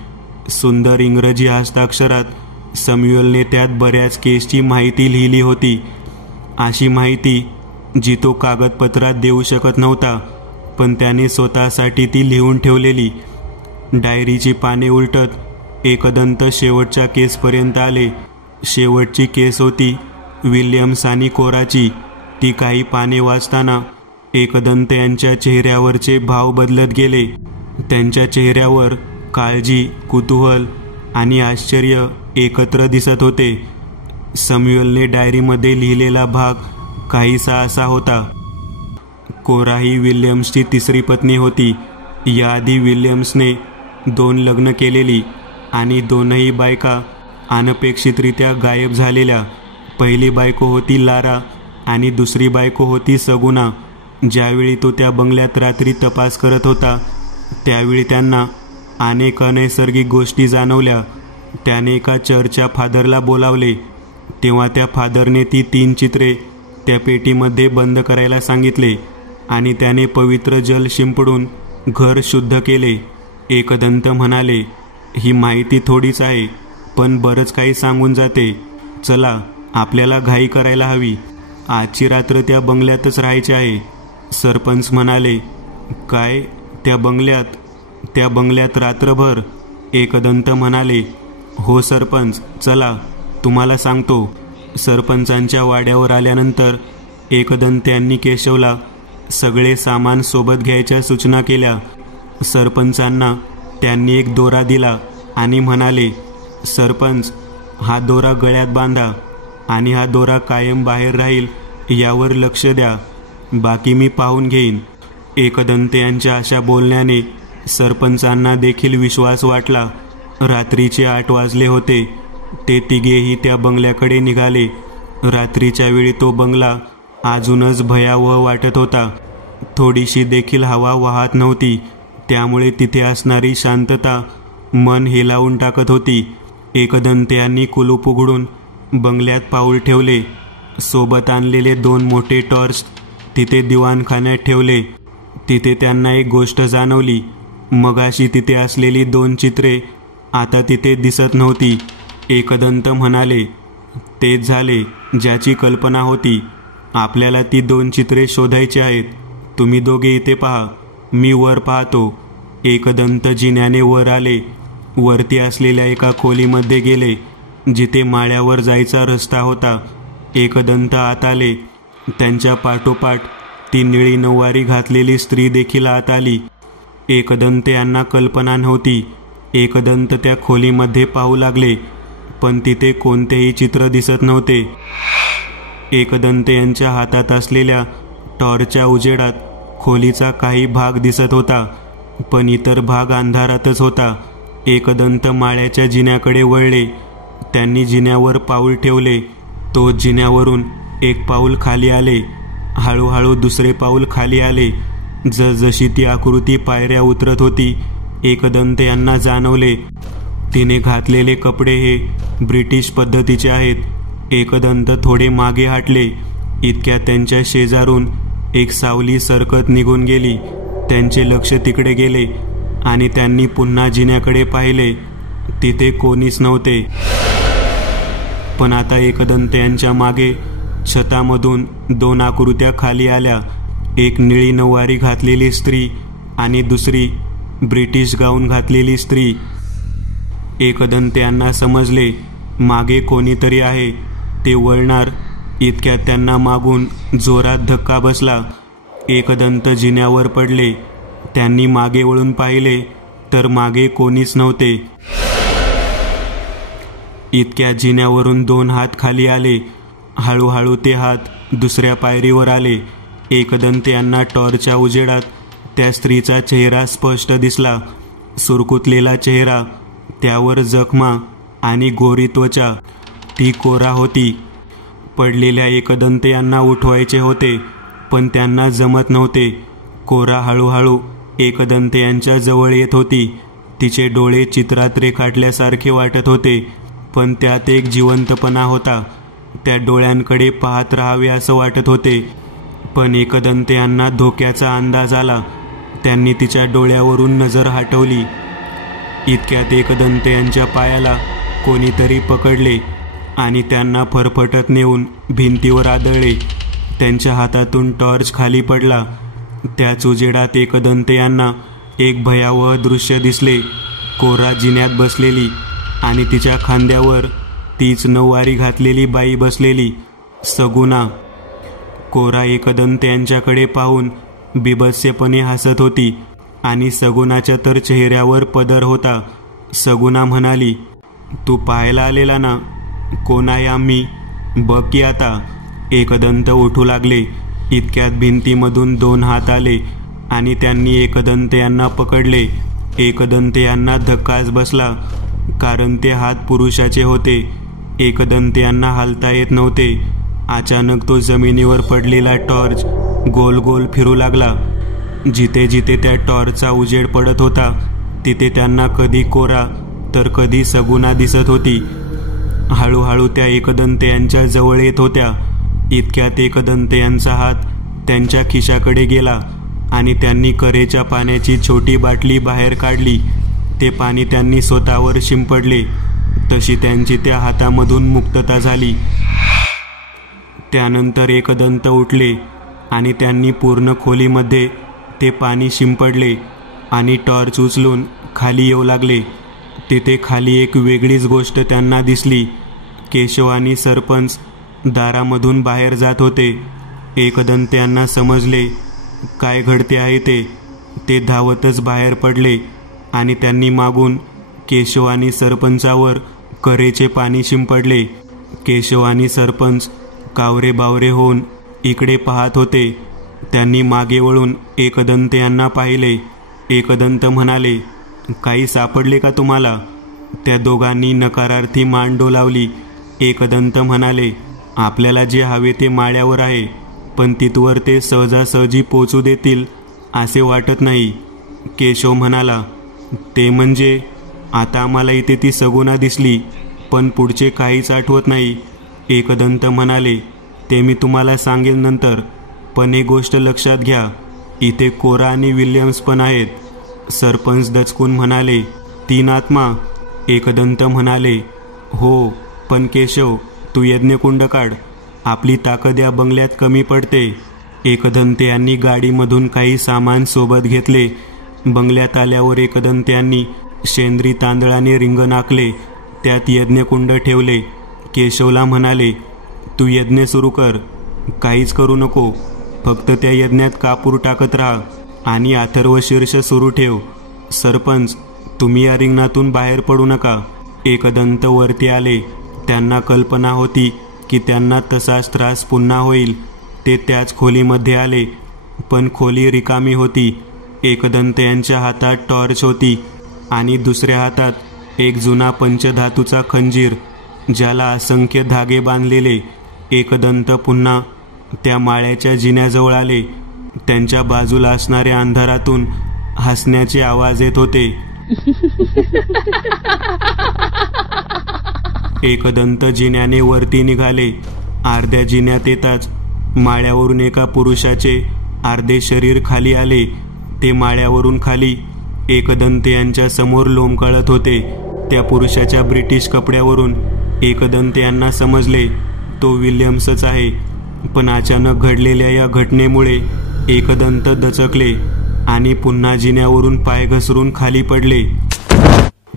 सुंदर इंग्रजी हस्ताक्षरात सॅम्युअलने त्यात बऱ्याच केसची माहिती लिहिली होती. अशी माहिती जी तो कागदपत्रात देऊ शकत नव्हता, पण त्याने स्वतःसाठी ती लिहून ठेवलेली. डायरीची पाने उलटत एकदंत शेवटच्या केसपर्यंत आले. शेवटची केस होती विल्यम्स आणि कोराची. ती काही पाने वाचताना एकदंत यांच्या चेहऱ्यावरचे भाव बदलत गेले. त्यांच्या चेहऱ्यावर काळजी, कुतूहल आणि आश्चर्य एकत्र दिसत होते. सॅम्युअलने डायरीमध्ये लिहिलेला भाग काहीसा असा होता, कोरा ही विल्यम्सची तिसरी पत्नी होती. याआधी विल्यम्सने 2 लग्न केलेली आणि दोनही बायका अनपेक्षितरित्या गायब झालेल्या. पहिली बायको होती लारा आणि दुसरी बायको होती सगुना. ज्यावेळी तो त्या बंगल्यात रात्री तपास करत होता त्यावेळी त्यांना अनेक अनैसर्गिक गोष्टी जाणवल्या. त्याने एका चर्चच्या फादरला बोलावले. तेव्हा त्या फादरने ती 3 चित्रे त्या पेटीमध्ये बंद करायला सांगितले आणि त्याने पवित्र जल शिंपडून घर शुद्ध केले. एकदंत म्हणाले, ही माहिती थोडीच आहे, पण बरंच काही सांगून जाते. चला, आपल्याला घाई करायला हवी. आजची रात्र त्या बंगल्यातच राहायचे आहे. सरपंच म्हणाले, काय, त्या बंगल्यात रात्रभर? एकदंत म्हणाले, हो सरपंच, चला तुम्हाला सांगतो. सरपंचांच्या वाड्यावर आल्यानंतर एकदंत यांनी केशवला सगळे सामान सोबत घ्यायच्या सूचना केल्या. सरपंचांना त्यांनी एक दोरा दिला आणि म्हणाले, सरपंच, हा दोरा गळ्यात बांधा आणि हा दोरा कायम बाहेर राहील यावर लक्ष द्या. बाकी मी पाहून घेईन. एकदंत यांच्या अशा बोलण्याने सरपंचांना देखील विश्वास वाटला. रात्रीचे 8 वाजले होते. ते तिघेही त्या बंगल्याकडे निघाले. रात्रीच्या वेळी तो बंगला अजूनच भयावह वाटत होता. थोडीशी देखील हवा वाहत नव्हती. त्यामुळे तिथे असणारी शांतता मन हेलावून टाकत होती. एकदंत यांनी कुलूप उघडून बंगल्यात पाऊल ठेवले. सोबत आणलेले 2 मोठे टॉर्च तिथे दिवाणखान्यात ठेवले. तिथे त्यांना एक गोष्ट जाणवली. मगाशी तिथे असलेली 2 चित्रे आता तिथे दिसत नव्हती. एकदंत म्हणाले, तेच झाले ज्याची कल्पना होती. आपल्याला ती 2 चित्रे शोधायची आहेत. तुम्ही दोघे इथे पहा, मी वर पाहतो. एकदंत जिन्याने वर आले. वरती असलेल्या एका खोलीमध्ये गेले जिथे माळ्यावर जायचा रस्ता होता. एकदंत आत आले. त्यांच्या पाठोपाठ ती निळी नऊवारी घातलेली स्त्री देखील आत आली. एकदंत यांना कल्पना नव्हती. एकदंत त्या खोलीमध्ये पाहू लागले. पण तिथे कोणतेही चित्र दिसत नव्हते. एकदंत यांच्या हातात असलेल्या टॉर्चच्या उजेडात खोलीचा काही भाग दिसत होता, पण इतर भाग अंधारातच होता. एकदंत माळ्याच्या जिन्याकडे वळले. त्यांनी जिन्यावर पाऊल ठेवले. तो जिन्यावरून एक पाऊल खाली आले. हळूहळू दुसरे पाऊल खाली आले. जसजशी ती आकृती पायऱ्या उतरत होती, एकदंत यांना जाणवले तिने घातलेले कपडे हे ब्रिटिश पद्धतीचे आहेत. एकदंत थोडे मागे हटले. इतक्यात त्यांच्या शेजारून एक सावली सरकत निघून गेली. त्यांचे लक्ष तिकडे गेले आणि त्यांनी पुन्हा जिन्याकडे पाहिले. तिथे कोणीच नव्हते. पण आता एकदंत यांच्या मागे छतामधून 2 आकृत्या खाली आल्या. एक निळी नऊवारी घातलेली स्त्री आणि दुसरी ब्रिटिश गाऊन घातलेली स्त्री. एकदंत यांना समजले मागे कोणीतरी आहे. ते वळणार इतक्यात त्यांना मागून जोरात धक्का बसला. एकदंत जिन्यावर पडले. त्यांनी मागे वळून पाहिले तर मागे कोणीच नव्हते. इतक्या जिन्यावरून 2 हात खाली आले. हळूहळू ते हात दुसऱ्या पायरीवर आले. एकदंत यांना टॉर्चच्या उजेडात त्या स्त्रीचा चेहरा स्पष्ट दिसला. सुरकुतलेला चेहरा, त्यावर जखमा आणि गोरी त्वचा. ती कोरा होती. पडलेल्या एकदंत यांना उठवायचे होते, पण त्यांना जमत नव्हते. कोरा हळूहळू एकदंत यांच्या जवळ येत होती. तिचे डोळे चित्रात रेखाटल्यासारखे वाटत होते, पण त्यात एक जिवंतपणा होता. त्या डोळ्यांकडे पाहत राहावे असं वाटत होते. पण एकदंत यांना धोक्याचा अंदाज आला. त्यांनी तिच्या डोळ्यावरून नजर हटवली. इतक्यात एकदंत यांच्या पायाला कोणीतरी पकडले आणि त्यांना फरफटत नेऊन भिंतीवर आदळले. त्यांच्या हातातून टॉर्च खाली पडला. त्याच उजेडात एकदंत यांना एक भयावह दृश्य दिसले. कोरा जिन्यात बसलेली आणि तिच्या खांद्यावर तीच नऊवारी घातलेली बाई बसलेली, सगुणा. कोरा एकदंत यांच्याकडे पाहून बिभत्सपणे हसत होती आणि सगुणाच्या तर चेहऱ्यावर पदर होता. सगुणा म्हणाली, तू पाहायला आलेला ना? कोण आहे आम्ही? बघ की आता. एकदंत उठू लागले. इतक्यात भिंतीमधून 2 हात आले आणि त्यांनी एकदंत यांना पकडले. एकदंत यांना धक्काच बसला, कारण ते हात पुरुषाचे होते. एकदंत यांना हालता येत नव्हते. अचानक तो जमिनीवर पडलेला टॉर्च गोल गोल फिरू लागला. जिथे जिथे त्या टॉर्चचा उजेड पडत होता, तिथे त्यांना कधी कोरा तर कधी सगुणा दिसत होती. हळूहळू त्या एकदंत यांच्या जवळ येत होत्या. इतक्यात एकदंत यांचा हात त्यांच्या खिशाकडे गेला आणि त्यांनी करेच्या पाण्याची छोटी बाटली बाहेर काढली. ते पाणी त्यांनी स्वतःवर शिंपडले. तशी त्यांची त्या हातामधून मुक्तता झाली. त्यानंतर एकदंत उठले आणि त्यांनी पूर्ण खोलीमध्ये ते पाणी शिंपडले आणि टॉर्च उचलून खाली येऊ लागले. तिथे खाली एक वेगळीच गोष्ट त्यांना दिसली. केशव आणि सरपंच दारामधून बाहेर जात होते. एकदंत यांना समजले काय घडते आहे ते. ते धावतच बाहेर पडले आणि त्यांनी मागून केशव आणि सरपंचावर करेचे पाणी शिंपडले. केशव आणि सरपंच कावरे बावरे होऊन इकडे पाहत होते. त्यांनी मागे वळून एकदंत यांना पाहिले. एकदंत म्हणाले, काही सापडले का तुम्हाला? त्या दोघांनी नकारार्थी मान डोलावली. एकदंत म्हणाले, आपल्याला जे हवे ते माळ्यावर आहे, पण तिथवर ते सहजासहजी पोचू देतील असे वाटत नाही. केशव म्हणाला, ते म्हणजे? आता आम्हाला इथे ती सगुणा दिसली, पण पुढचे काहीच आठवत नाही. एकदंत म्हणाले, ते मी तुम्हाला सांगेल नंतर, पण एक गोष्ट लक्षात घ्या, इथे कोरा आणि विल्यम्स पण आहेत. सरपंच दचकून म्हणाले, 3 आत्मा? एकदंत म्हणाले, हो, पण केशव, तू यज्ञकुंड काढ. आपली ताकद या बंगल्यात कमी पडते. एकदंत यांनी गाडीमधून काही सामान सोबत घेतले. बंगल्यात आल्यावर एकदंत यांनी शेंद्री तांदळाने रिंगण आखले. त्यात यज्ञकुंड ठेवले. केशवला म्हणाले, तू यज्ञ सुरू कर. काहीच करू नको, फक्त त्या यज्ञात कापूर टाकत राहा आणि अथर्व शीर्ष सुरू ठेव. सरपंच, तुम्ही या रिंगणातून बाहेर पडू नका. एकदंत वरती आले. त्यांना कल्पना होती की त्यांना तसाच त्रास पुन्हा होईल. ते त्याच खोलीमध्ये आले, पण खोली रिकामी होती. एकदंत यांच्या हातात टॉर्च होती आणि दुसऱ्या हातात एक जुना पंचधातूचा खंजीर, ज्याला असंख्य धागे बांधलेले. एकदंत पुन्हा त्या माळ्याच्या जिन्याजवळ आले. त्यांच्या बाजूला असणाऱ्या अंधारातून हसण्याचे आवाज येत होते. एकदंत जिन्याने वरती निघाले. अर्ध्या जिन्यात येताच माळ्यावरून एका पुरुषाचे अर्धे शरीर खाली आले. ते माळ्यावरून खाली एकदंत यांच्या समोर लोंबकळत होते. त्या पुरुषाच्या ब्रिटिश कपड्यावरून एकदंत यांना समजले तो विल्यम्सच आहे. पण अचानक घडलेल्या या घटनेमुळे एकदंत दचकले आणि पुन्हा जिन्यावरून पाय घसरून खाली पडले.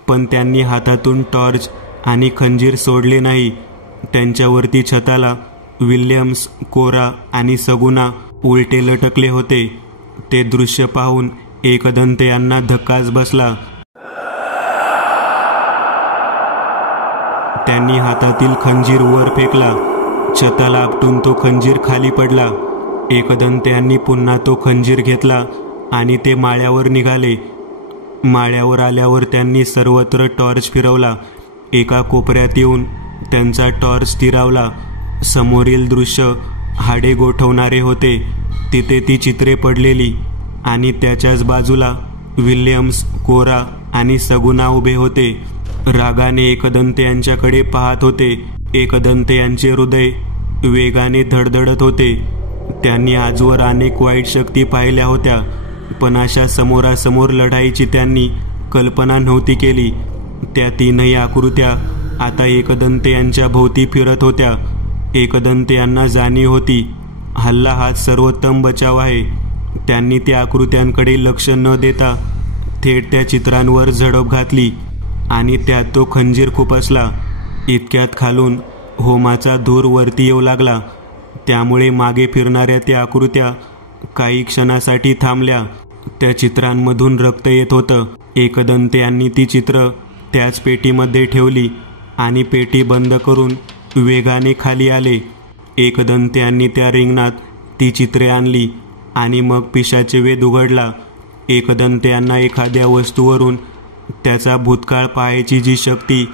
पण त्यांनी हातातून टॉर्च आणि खंजीर सोडले नाही. त्यांच्यावरती छताला विल्यम्स, कोरा आणि सगुना उलटे लटकले होते. ते दृश्य पाहून एकदंत यांना धक्काच बसला. त्यांनी हातातील खंजीर वर फेकला. छताला आपटून तो खंजीर खाली पडला. एकदंत यांनी पुन्हा तो खंजीर घेतला आणि ते माळ्यावर निघाले. माळ्यावर आल्यावर त्यांनी सर्वत्र टॉर्च फिरवला. एका कोपऱ्यात येऊन त्यांचा टॉर्च स्थिरावला. समोरील दृश्य हाडे गोठवणारे होते. तिथे ती चित्रे पडलेली आणि त्याच्याच बाजूला विल्यम्स, कोरा आणि सगुना उभे होते. रागाने एकदंत यांच्याकडे पाहत होते. एकदंत यांचे हृदय वेगाने धडधडत होते. त्यांनी आजवर अनेक वाईट शक्ती पाहिल्या होत्या, पण अशा समोरासमोर लढाईची त्यांनी कल्पना नव्हती केली. त्या तीनही आकृत्या आता एकदंत यांच्या भोवती फिरत होत्या. एकदंत यांना जाणीव होती हल्ला हाच सर्वोत्तम बचाव आहे. त्यांनी त्या आकृत्यांकडे लक्ष न देता थेट त्या चित्रांवर झडप घातली आणि त्यात तो खंजीर खुपसला. इतक्यात खालून होमाचा धूर वरती येऊ लागला. त्यामुळे मागे फिरणाऱ्या त्या आकृत्या काही क्षणासाठी थांबल्या. त्या चित्रांमधून रक्त येत होतं. एकदंत यांनी ती चित्र त्याच पेटीमध्ये ठेवली आणि पेटी बंद करून वेगाने खाली आले. एकदंत यांनी त्या रिंगणात ती चित्रे आणली आणि मग पिशाचे वेध उघडला. एकदंत यांना एखाद्या वस्तूवरून त्याचा भूतकाळ पाहायची जी शक्ती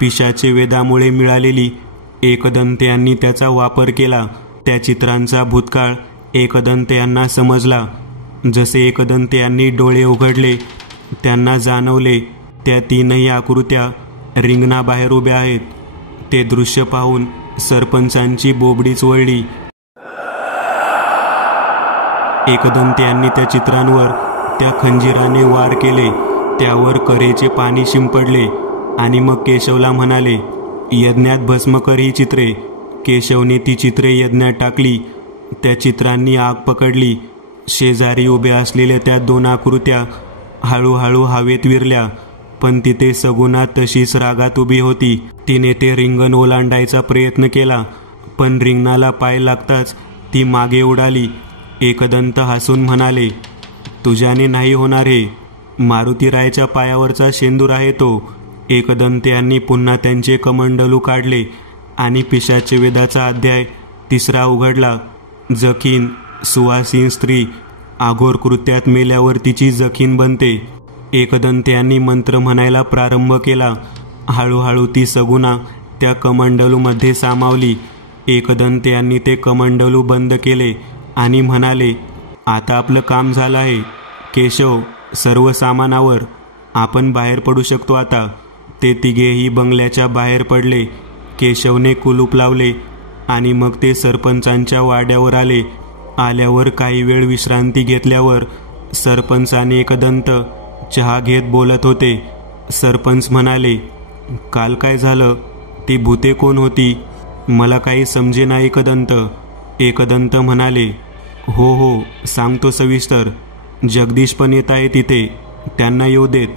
पिशाचे वेदामुळे मिळालेली, एकदंत यांनी त्याचा वापर केला. त्या चित्रांचा भूतकाळ एकदंत यांना समजला. जसे एकदंत यांनी डोळे उघडले, त्यांना जाणवले त्या तीनही आकृत्या रिंगणाबाहेर उभ्या आहेत. ते दृश्य पाहून सरपंचांची बोबडीच वळली. एकदंत यांनी त्या चित्रांवर त्या खंजीराने वार केले. त्यावर करेचे पाणी शिंपडले आणि मग केशवला म्हणाले, यज्ञात भस्म कर ही चित्रे. केशवने ती चित्रे यज्ञात टाकली. त्या चित्रांनी आग पकडली. शेजारी उभ्या असलेल्या त्या दोन आकृत्या हळूहळू हवेत विरल्या. पण तिथे सगुना तशीच रागात उभी होती. तिने ते रिंगण ओलांडायचा प्रयत्न केला, पण रिंगणाला पाय लागताच ती मागे उडाली. एकदंत हसून म्हणाले, तुझ्याने नाही होणार हे. मारुतीरायच्या पायावरचा शेंदूर आहे तो. एकदंत यांनी पुन्हा त्यांचे कमंडलू काढले आणि पिशाचे वेदाचा अध्याय 3 उघडला. जखीन, सुवासीन स्त्री आघोर कृत्यात मेल्यावर तिची जखीन बनते. एकदंत यांनी मंत्र म्हणायला प्रारंभ केला. हळूहळू ती सगुना त्या कमंडलूमध्ये सामावली. एकदंत यांनी ते कमंडलू बंद केले आणि म्हणाले, आता आपलं काम झालं आहे. केशव, सर्व सामानावर, आपण बाहेर पडू शकतो आता. ते तिघेही बंगल्याच्या बाहेर पडले. केशवने कुलूप लावले आणि मग ते सरपंचांच्या वाड्यावर आले. आल्यावर काही वेळ विश्रांती घेतल्यावर सरपंच आणि एकदंत चहा घेत बोलत होते. सरपंच म्हणाले, काल काय झालं? ती भूते कोण होती? मला काही समजेना एकदंत. एकदंत म्हणाले, हो सांगतो सविस्तर. जगदीश पण येत आहे तिथे. त्यांना येऊ देत.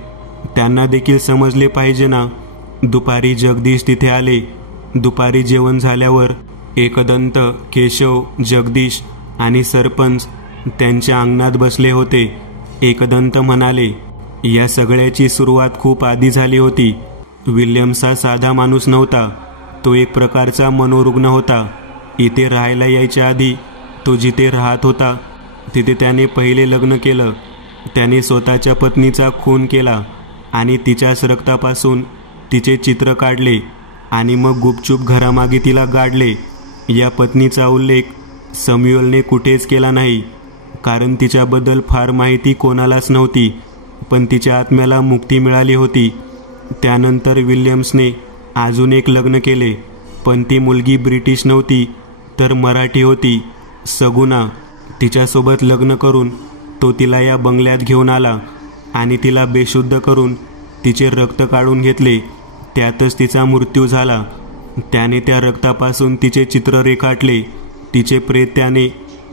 त्यांना देखील समजले पाहिजे ना. दुपारी जगदीश तिथे आले. दुपारी जेवण झाल्यावर एकदंत, केशव, जगदीश आणि सरपंच त्यांच्या अंगणात बसले होते. एकदंत म्हणाले, या सगळ्याची सुरुवात खूप आधी झाली होती. विल्यम्स हा साधा माणूस नव्हता. तो एक प्रकारचा मनोरुग्ण होता. इथे राहायला यायच्या आधी तो जिथे राहत होता तिथे त्याने पहिले लग्न केलं. त्याने स्वतःच्या पत्नीचा खून केला आणि तिच्याच रक्तापासून तिचे चित्र काढले आणि मग गुपचूप घरामागे तिला गाडले. या पत्नीचा उल्लेख सॅम्युअलने कुठेच केला नाही, कारण तिच्याबद्दल फार माहिती कोणालाच नव्हती. पण तिच्या आत्म्याला मुक्ती मिळाली होती. त्यानंतर विल्यम्सने अजून एक लग्न केले, पण ती मुलगी ब्रिटिश नव्हती तर मराठी होती, सगुणा. तिच्यासोबत लग्न करून तो तिला या बंगल्यात घेऊन आला आणि तिला बेशुद्ध करून तिचे रक्त काढून घेतले. त्यातच तिचा मृत्यू झाला. त्याने त्या रक्तापासून तिचे चित्र रेखाटले. तिचे प्रेत त्याने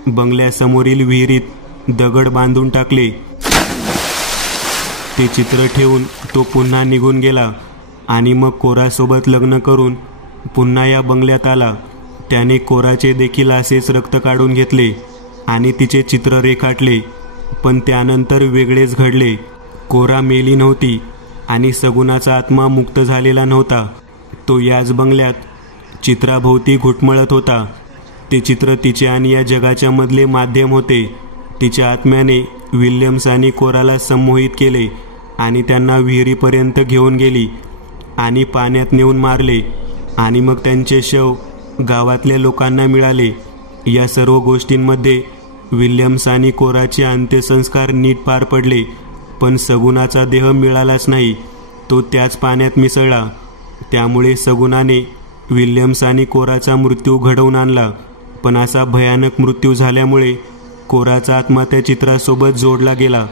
बंगल्यासमोरील विहिरीत दगड बांधून टाकले. ते चित्र ठेवून तो पुन्हा निघून गेला आणि मग कोरासोबत लग्न करून पुन्हा या बंगल्यात आला. त्याने कोराचे देखील असेच रक्त काढून घेतले आणि तिचे चित्र रेखाटले. पण त्यानंतर वेगळेच घडले. कोरा मेली नव्हती आणि सगुणाचा आत्मा मुक्त झालेला नव्हता. तो याच बंगल्यात चित्राभोवती घुटमळत होता. ते चित्र तिचे आणि या जगाच्या मधले माध्यम होते. तिच्या आत्म्याने विल्यम्स आणि कोराला संमोहित केले आणि त्यांना विहिरीपर्यंत घेऊन गेली आणि पाण्यात नेऊन मारले आणि मग त्यांचे शव गावातल्या लोकांना मिळाले. या सर्व गोष्टींमध्ये विल्यम्स आणि कोराचे अंत्यसंस्कार नीट पार पडले, पण सगुणाचा देह मिळालाच नाही. तो त्याच पाण्यात मिसळला. त्यामुळे सगुणाने विल्यम्स आणि कोराचा मृत्यू घडवून आणला. पण असा भयानक मृत्यू झाल्यामुळे कोराचा आत्मा त्या चित्रासोबत जोडला गेला,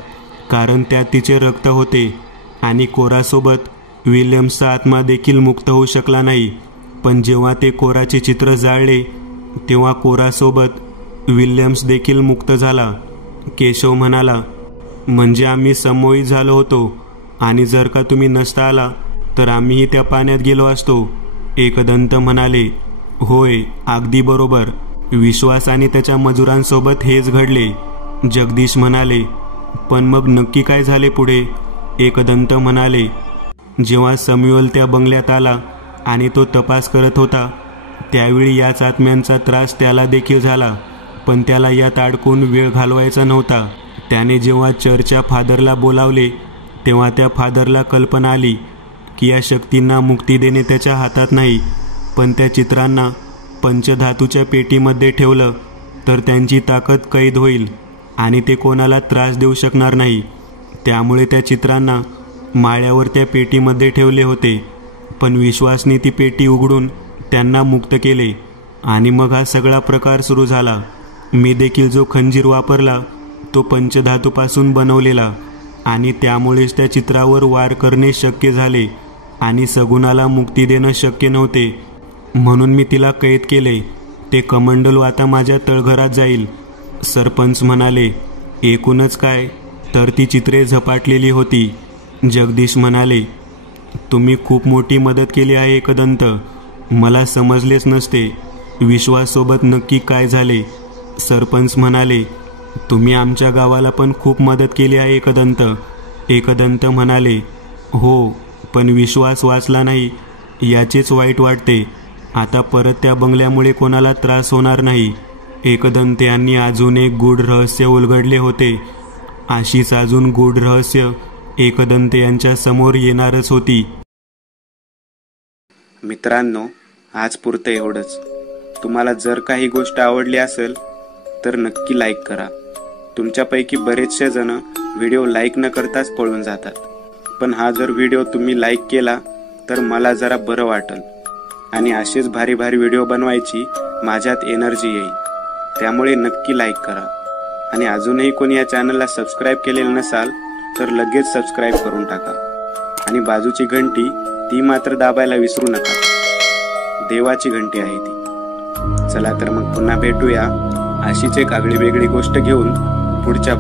कारण त्यात तिचे रक्त होते. आणि कोरासोबत विल्यम्सचा आत्मा देखील मुक्त होऊ शकला नाही. पण जेव्हा ते कोराचे चित्र जाळले तेव्हा कोरासोबत विल्यम्स देखील मुक्त झाला. केशव म्हणाला, म्हणजे आम्ही संमोहित झालो होतो आणि जर का तुम्ही नसता आला तर आम्हीही त्या पाण्यात गेलो असतो. एकदंत म्हणाले, होय, अगदी बरोबर. विश्वास आणि त्याच्या मजुरांसोबत हेच घडले. जगदीश म्हणाले, पण मग नक्की काय झाले पुढे? एकदंत म्हणाले, जेव्हा सॅम्युअल त्या बंगल्यात आला आणि तो तपास करत होता त्यावेळी याच आत्म्यांचा त्रास त्याला देखील झाला, पण त्याला यात अडकून वेळ घालवायचा नव्हता. त्याने जेव्हा चर्चच्या फादरला बोलावले तेव्हा त्या फादरला कल्पना आली की या शक्तींना मुक्ती देणे त्याच्या हातात नाही, पण त्या चित्रांना पंचधातूच्या पेटीमध्ये ठेवलं तर त्यांची ताकद कैद होईल आणि ते कोणाला त्रास देऊ शकणार नाही. त्यामुळे त्या चित्रांना माळ्यावर त्या पेटीमध्ये ठेवले होते. पण विश्वासने ती पेटी उघडून त्यांना मुक्त केले आणि मग हा सगळा प्रकार सुरू झाला. मी देखील जो खंजीर वापरला तो पंचधातूपासून बनवलेला आणि त्यामुळेच त्या चित्रावर वार करणे शक्य झाले आणि सगुणाला मुक्ती देणं शक्य नव्हते. म्हणून मी तिला कैद केले. ते कमंडलू आता माझ्या तळघरात जाईल. सरपंच म्हणाले, एकूणच काय तर ती चित्रे झपाटलेली होती. जगदीश म्हणाले, तुम्ही खूप मोठी मदत केली आहे एकदंत. मला समजलेच नसते विश्वाससोबत नक्की काय झाले. सरपंच म्हणाले, तुम्ही आमच्या गावाला पण खूप मदत केली आहे एकदंत. एकदंत म्हणाले, हो, पण विश्वास वाचला नाही याचेच वाईट वाटते. आता परत त्या बंगल्यामुळे कोणाला त्रास होणार नाही. एकदंत यांनी अजून एक गूढ रहस्य उलगडले होते. अशीच अजून गूढ रहस्य एकदंत यांच्या समोर येणारच होती. मित्रांनो, आज पुरतं एवढंच. तुम्हाला जर काही गोष्ट आवडली असेल तर नक्की लाईक करा. तुमच्यापैकी बरेचसे जण व्हिडिओ लाईक न करताच पळून जातात, पण हा जर व्हिडिओ तुम्ही लाईक केला तर मला जरा बरं वाटेल आणि असेच भारी भारी व्हिडिओ बनवायची माझ्यात एनर्जी येईल. त्यामुळे नक्की लाईक करा. आणि अजूनही कोणी या चॅनलला सबस्क्राईब केलेलं नसाल तर लगेच सबस्क्राईब करून टाका आणि बाजूची घंटी ती मात्र दाबायला विसरू नका. देवाची घंटी आहे ती. चला तर मग पुन्हा भेटूया अशीच एक आगळी वेगळी गोष्ट घेऊन पुढच्या